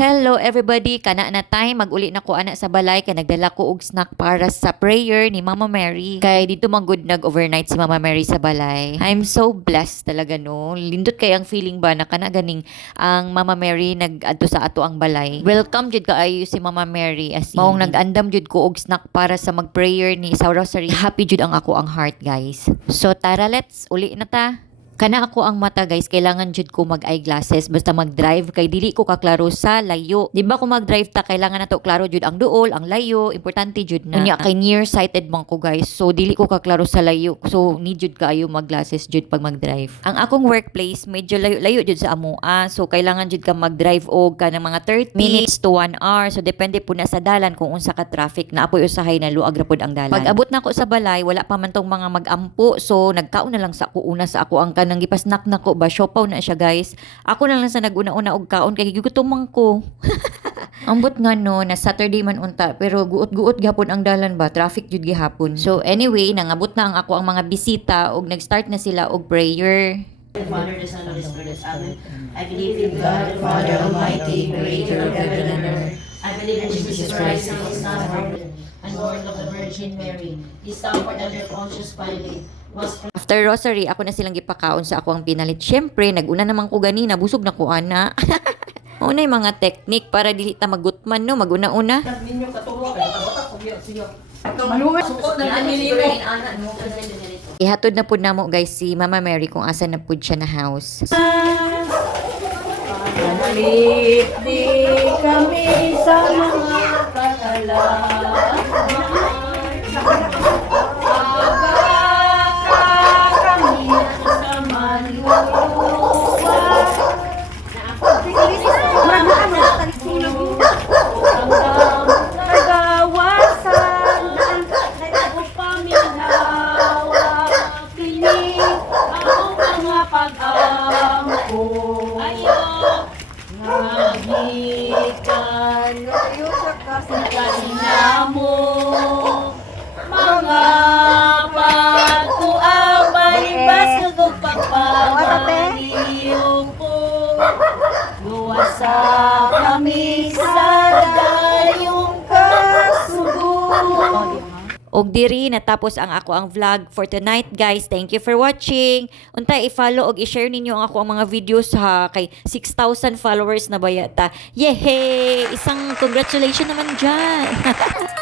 Hello everybody, kana na time mag-uli na ko ana sa balay kay nagdala ko og snack para sa prayer ni Mama Mary. Kay dito man good nag-overnight si Mama Mary sa balay. I'm so blessed talaga no. Lindot kay ang feeling ba na kana ganing ang Mama Mary nag-adto sa ato ang balay. Welcome jud kaayo si Mama Mary as maong nag-andam jud ko og snack para sa mag-prayer ni sa rosary. Happy jud ang ako ang heart guys. So tara let's uli na ta. Kana ako ang mata guys, kailangan jud ko mag eyeglasses basta mag-drive kay dili ko kaklaro sa layo. Di ba kung mag-drive ta kailangan nato klaro jud ang duol, ang layo, importante jud na. Unya kay nearsighted man ko guys. So dili ko kaklaro sa layo. So need jud kaayo mag-glasses jud pag mag-drive. Ang akong workplace medyo layo jud sa amoa. So kailangan jud ka mag-drive og kanang mga 30 minutes to 1 hour. So depende po na sa dalan kung unsa ka traffic na apoy usahay na luag ra pod ang dalan. Pag abot na ko sa balay, wala pa man tong mga mag-ampo. So nagkaon na lang sa ako una sa ako ang nang gipasnak na ko ba siopaw na siya guys. Ako na lang sa naguna-una og kaon kay gigutom man ko. Ambot nga no na Saturday man unta pero guot-guot gihapon ang dalan ba, traffic jud gihapon. So anyway, nangabot na ang ako ang mga bisita og nag-start na sila og prayer. Father, the Son, Holy Spirit, Amen. I believe in God, Father Almighty, creator of heaven and earth. I believe in Jesus Christ, His Son, and Lord of the Virgin Mary. He suffered under Pontius Pilate. After rosary, ako na silang gipakaon sa ako ang pinalit. Syempre, naguna naman ko ganina, busog na ko ana. Una yung mga technique para dili ta magutman no, maguna-una. Ninyo katuwa kay tabata ko siya. Maluwag. Suko na nilimo ana no kasi Ihatod na pud namo guys si Mama Mary kung asa na pud siya na house. Malit di kami sa mga katalahan. mga pagkuang malibas kagog pagpapaliyong po luwasa kami sa dayong kasugo. Og diri natapos ang ako ang vlog for tonight guys. Thank you for watching. Untay i-follow og i-share ninyo ang ako ang mga videos ha kay 6,000 followers na bayata. Yehey! Isang congratulations naman dyan.